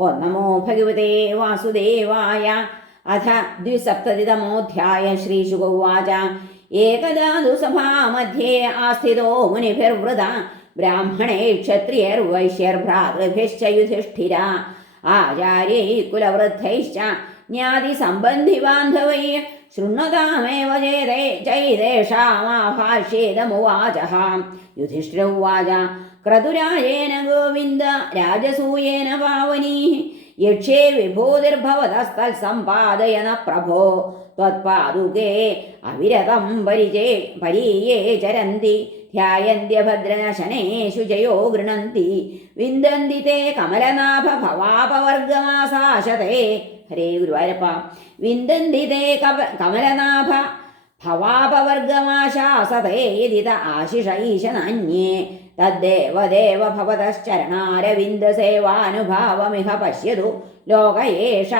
ഓ നമോ ഭഗവതേ വാസുദേവായ. അഥ ദ്വിസപ്തതിതമോധ്യായ ശ്രീശുഗോവാച. ഏകദാ ദുസഭാമധ്യേ ആസ്ഥിതോ മുനിഭിർവൃത. ബ്രാഹ്മണേ ക്ഷത്രിയർവൈശ്യർഭ്രാതൃഭിശ്ച യുധിഷ്ഠിര. ആചാര്യൈ കുലവൃദ്ധൈശ്ച. ജ്ഞാതിസംബന്ധിബാന്ധവൈ ശൃണ്വതാമേവ ചേതേ ചൈതേഷാമാഭാഷ്യേതമുവാച യുധിഷ്ഠിര ഉവാച. ക്രതുരായേന ഗോവിന്ദ രാജസൂയേന പാവനീ യക്ഷേ വിഭൂതിർഭവതസ്തൽ സമ്പാദയന പ്രഭോ ത്വത്പാദുകേ അവിരതം പരിചേ പരീയേ ചരന്തി ധ്യായന്ത്യഭദ്രനശനേഷു ജയോ ഗൃണന്തി വിന്ദന്തി തേ കമലനാഭ ഭവാപവർഗമാസാശതേ ഹരേ ഗുരുവായപ്പ വിന്ദന്തി തേ കപ കമലനാഭ ഭവാപവർഗമാശാസതേ യദിത ആശിഷ ഈശനാന്യേ തദ്ദേവദേവ ഭവതശ്ചരണാരവിന്ദസേവാനുഭാവമിഹ പശ്യതു ലോകയേഷ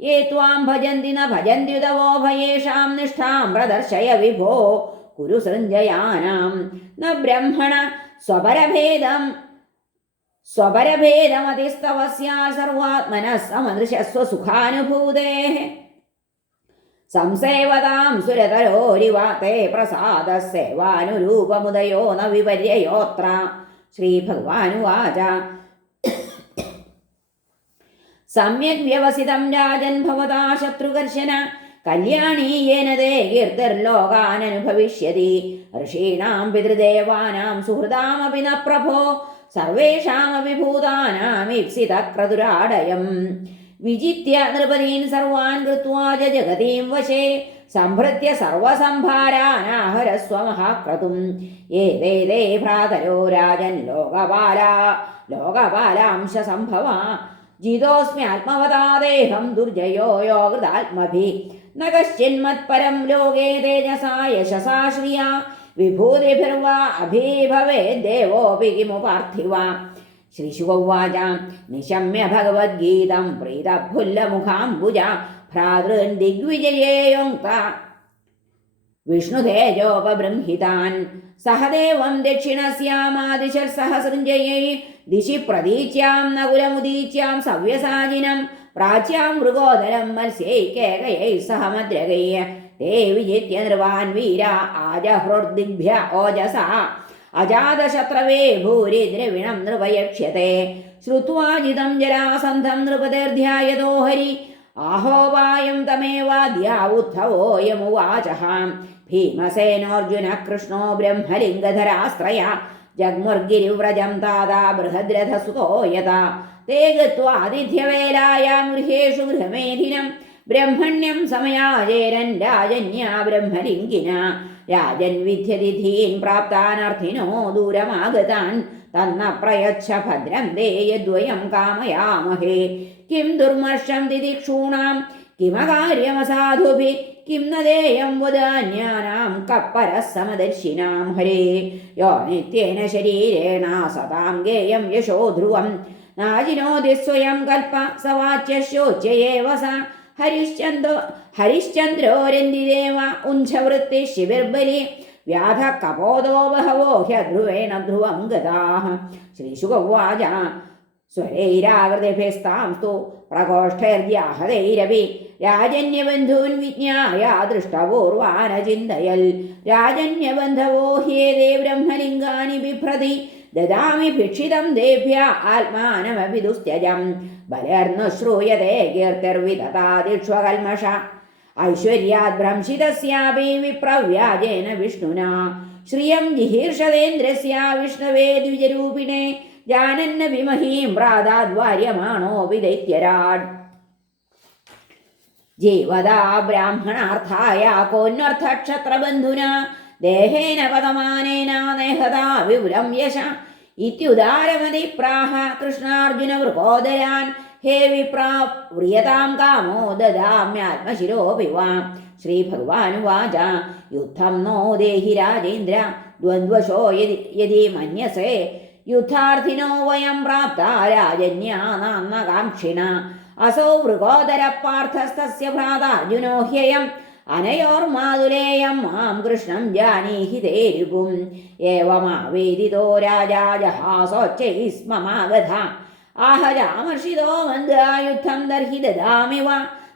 ये त्वां भजन्ति न भजन्त्युतवो भयेषां निष्ठां प्रदर्शय विभो कुरु सृञ्जयानां न ब्रह्मण स्वपरभेदं स्वपरभेदमतिस्तव स्यात् सर्वात्मनः समदृशस्व सुखानुभूतेः സംസേവതാം സുരതരോരിവാ തേ പ്രസാദ സേവാനുരൂപമുദയോ ന വിപര്യയോത്ര. ശ്രീഭഗവാനുവാച സമ്യക് വ്യവസിതം രാജൻ ഭവതാ ശത്രുകർശന. കല്യാണീയേന തേ കീർത്തിർലോകാനനുഭവിഷ്യതി. ഋഷീണാം പിതൃദേവാനാം സുഹൃദാമപി നഭോ പ്രഭോ. സർവേഷാമപി ഭൂതാനാമീപ്സിത नृपदीन् सर्वान् कृत्वा च जगतीं वशे सम्भृत्य सर्वसम्भारानाहरस्व महाक्रतुम् एते भ्रातरो राजन् लोकपाला लोकपालांशसम्भवा जितोऽस्म्यात्मवता देहं दुर्जयो योगृतात्मभिः न कश्चिन्मत्परं लोके तेजसा यशसा श्रिया विभूतिभिर्वा अभिभवेद्देवोऽपि किमु पार्थिवा ശ്രീശുകൗവാച നിശമ്യ ഭഗവത്ഗീതം പ്രീതഭുല്ലമുഖാംബുജ ഭ്രാതൃൻ ദിഗ്വിജയേയോക്ത. വിഷ്ണുതേജോപബൃംഹിതാൻ സഹദേവം ദക്ഷിണസ്യാമാദിശർസഹസൃഞ്ജയൈ ദിശി പ്രതീച്യാം നകുലമുദീച്യാം സവ്യസാജിനം പ്രാച്യാം മൃഗോദരം മത്സ്യൈ കേകയൈ സഹമദ്രകൈ. തേ വിജിത്യ നിർവാൻ വീര ആജഹൃദിഗ്ഭ്യ ഓജസ. അജാതശത്രവേ ഭൂരി ദ്രവിണം നൃപയക്ഷ്യത്തെ ശ്രുവാജിതം ജരാസന്ധം നൃപതേർധ്യായതോ ഹരി. ആഹോവായം തമേവാദ്യ ഉദ്ധവോയമുവാചഹാം ഭീമസേനോർജുന കൃഷ്ണോ ബ്രഹ്മലിംഗധരാശ്രയ. ജഗ്മുർഗിരിവ്രജം താതാ ബൃഹദ്രഥസുതോയത തേ ഗത്വാതിഥ്യവേലായാം ഗൃഹേഷു ഗൃഹമേധിനം. ബ്രഹ്മണ്യം സമയാചേരൻ രാജന്യ ബ്രഹ്മലിംഗിന. രാജൻ വിദ്യതി ധീൻ പ്രാപ്താനർത്ഥിനോ ദൂരമാഗതാൻ. തന്ന പ്രയച്ഛ ഭദ്രം ദേയദ്വയം കാമയാമഹേ. കിം ദുർമർഷം ദിദിക്ഷൂണാം കിമകാര്യമസാധുഭി. കിം നദേയം വദാന്യാനാം. കപ്പരസമദർശിനാം ഹരേ. യോ നിത്യേന ശരീരേണ സതാം ഗേയം യശോ ധ്രുവം നാജിനോതി സ്വയം കൽപ്പ സവാച്യശോച്യേവ സ. ഹരിശ്ചന്ദ്രോ ഹരിശ്ചന്ദ്രോരന്തിരേവ ഉഞ്ചവൃത്തി ശിവിർബലി വ്യാധ കപോദോ ബഹവോ ഹ്യധ്രുവേണ ധ്രുവം ഗതാഹ. ശ്രീശുക ഉവാച സ്വരൈരാകൃതിഭിസ്താംസ്തു പ്രകോഷ്ഠൈർദ്യാഹതൈരവി. രാജന്യബന്ധൂൻ വിജ്ഞായ ദൃഷ്ടപൂർവാനചിന്തയൽ രാജന്യബന്ധവോ ഹ്യേതേ ബ്രഹ്മലിംഗാനി ബിഭ്രതി ദദാമി ഭിക്ഷിതം ദേഭ്യ ആത്മാനമപി ദുസ്ത്യജം ബലർന്നു ശ്രൂയത്തെ കീർത്തിർവിതതാദിക്ഷ്വകൽമഷ ഐശ്വര്യാത് ഭ്രംശിതസ്യാപി വിപ്രവ്യാജേന വിഷ്ണുന. ശ്രിയം ജിഹീർഷതേന്ദ്രസ്യ വിഷ്ണവേ ദ്വിജരൂപിണേ. ജാനന്ന വിമഹീം പ്രാതാദ്വാര്യമാണോപി ദൈത്യരാട് ജീവതാ ബ്രാഹ്മണാർത്ഥായ കോന്വർത്ഥക്ഷത്രബന്ധുന ദേഹേന പതമാനേന നേഹതാ യശ. ഇത്യുദാരമതി പ്രാഹ കൃഷ്ണാർജുന വൃഹോദരാൻ. ഹേ വിപ്രാ പ്രിയതാം കാമോ ദദാമ്യാത്മശിരോപി ശ്രീഭഗവാനുവാച യുദ്ധം നോ ദേഹി രാജേന്ദ്ര. ദ്വന്ദ്വശോ യതി മന്യസേ. യുദ്ധാർത്ഥിനോ വയം പ്രാപ്ത രാജന്യാനാന്ന അസൗ മൃഗോദര പാർത്ഥസ്തസ്യ ഭ്രാതാർജുനോ ഹ്യയം. അനയോർമാതുലേയം മാം കൃഷ്ണം ജാനീഹി തേരുപും ഏവമാവേദിതോ രാജാ ജഹാസോച്ചൈസ്മമാഗതാം ആഹ രാമർഷിതോ മന്ദായുദ്ധം ദർഹി ദദാമിവ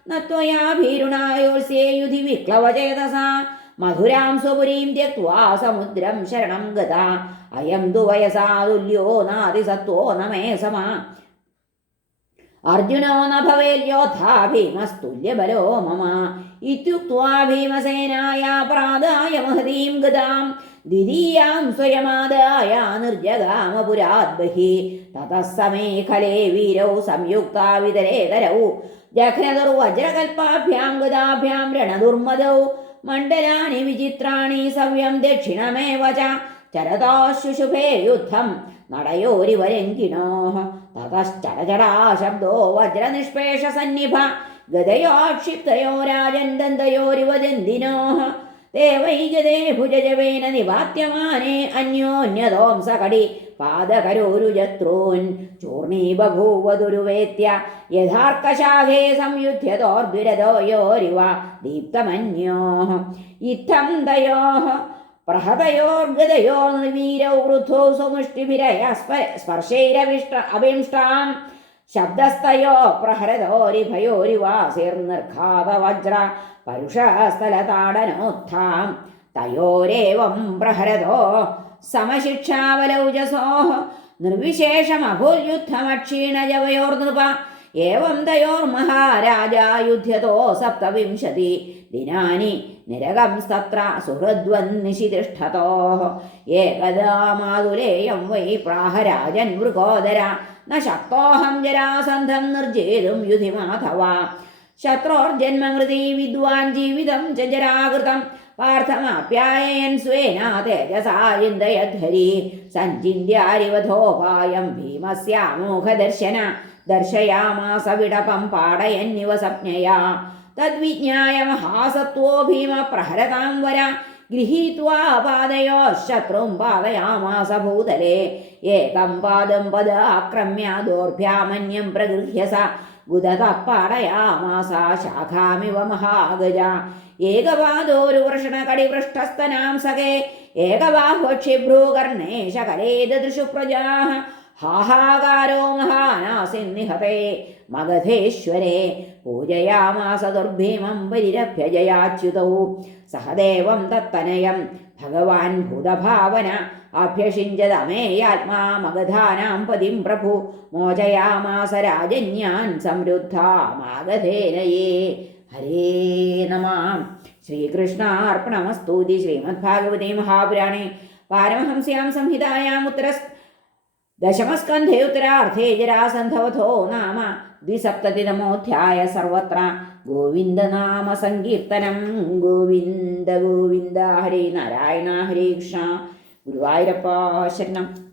നത്വയാഭീരുണായോസ്യേയുധി വിക്ലവചേതസാ മധുരാം സ്വപുരീം ത്യക്വാ സമുദ്രം ശരണം ഗതാ. അയം ദു വയസാതുല്യോ നാതിസത്വോ നമേ സമാ. അർജുനോ ന ഭവേര്യോധാ ഭീമസ്തുല്യബലോ മമ. ഇത്യുക്വാ ഭീമസേനായ പ്രാതായ മഹതീം ഗതാം. ദ്വിതീയാം സ്വയമാദായ നിർജഗാമപുരാത് ബഹി. തതഃ സമേ ഖലേ വീരൗ സംയുക്താ വിതരേതരൗ ജഘ്നദുർവജ്രകൽപ്പാഭ്യാം ഗതാഭ്യാം രണദുർമദൗ. മണ്ഡലാനി വിചിത്രാണി സവ്യം ദക്ഷിണമേവ ച ചരതാശുശുഭേ യുദ്ധം. നടയോരിവരെങ്കിനോ? തതശ്ചരചടാ ശബ്ദോ വജ്രനിഷ്പേഷ സന്നിഭ. ഗതയോക്ഷിപ്തയോ രാജൻ ദന്തയോരിവതെന്തിനോ? ദേവൈകതേ ഭുജജവേന നിവാത്യമാനേ അന്യോന്യതോംസകടി പാദകരോരുജത്രൂൻ ചൂർണീബഭൂവതുരുവേത്യ യഥാർക്കശാഖേ സംയുധ്യതോർദ്വിരതോയോരിവ ദീപ്തമന്യോ ഇത്തം ദയോ പ്രഹതയോർഗതയോ വീരൗ വൃദ്ധോ സുമുഷ്ടിഭിരയ സ്പർശൈരവിഷ്ട അഭിംഷ്ടാം ശബ്ദസ്ഥയോ പ്രഹരതോരിഭയോരിവാസിർനിർഘാത വജ്ര പരുഷസ്ഥലതാടനോത്ഥാം. തയോരേവം പ്രഹരതോ സമശിക്ഷാവലൗജസോ നിർവിശേഷമഭൂയുദ്ധമക്ഷീണജവയോർനൃപ ഏവം തയോർമഹാരാജായുധ്യതോ സപ്തവിംശതി. ദിനാനി നിരകം നിരകംസ്തത്ര സുഹൃദ്വന്നിശിതിഷ്ഠതോ ഏകദാ മാതുലേയം വൈ പ്രാഹരാജൻ മൃഗോദര. ന ശക്തോഹം ജരാസന്ധം നിർജേതും യുധി മാധവ. ശത്രോർജന്മമൃതി വിദ്വാൻ ജീവിതം ച ജരാകൃതം പാർത്ഥമാപ്യായയൻ സ്വേന തേജസാ ചിന്തയധ്വരി. സഞ്ചിന്യാരിവധോപായം ഭീമസ്യാമോഘദർശന. ദർശയാമാസ വിടപം പാടയന്നിവ സപ്ഞയാ തദ്വിജ്ഞായ മഹാസത്വോ ഭീമ പ്രഹരതാം വര. ഗൃഹീത്വാദയോ പാതയോ ശത്രും പാതയാമാസ ഭൂതലേ ഏകം പാദം പദ ആക്രമ്യ ദോർഭ്യാമന്യം പ്രഗൃഹ്യ സ ഗുദതപ്പാടയാമാസ ശാഖാമിവ മഹാഗജ. ഏകപാദോരു വൃഷണകടി പൃഷ്ഠസ്ഥനാം സഖേ ദൃശു പ്രജാ ഹാഹാകാരോ നിഹതേ മഗധേശ്വരെ പൂജയാമാസ ദുർഭീമം പരിരഭ്യജയാച്യുതൗ സഹദേവം തത്തനയം ഭഗവാൻ ഭൂതഭാവന അഭ്യഷിഞ്ചതമേയാത്മാ മഗധാനാം പതിം പ്രഭു. മോചയാമാസ രാജന്യാൻ സംരുദ്ധ മാഗധേനയേ. ഹരേ നമ. ശ്രീകൃഷ്ണാർപ്പണമസ്തൂതി. ശ്രീമദ്ഭാഗവതേ മഹാപുരാണേ. പാരമഹംസ്യാം സംഹിതായാം ഉത്തര दशमस्कन्धे उत्तरार्थे जरासन्धवथो नाम द्विसप्ततितमोऽध्याय सर्वत्र गोविन्दनामसङ्कीर्तनं गोविन्द गोविन्द हरे नारायण हरे कृष्ण गुरुवायूरप्पा शरणम्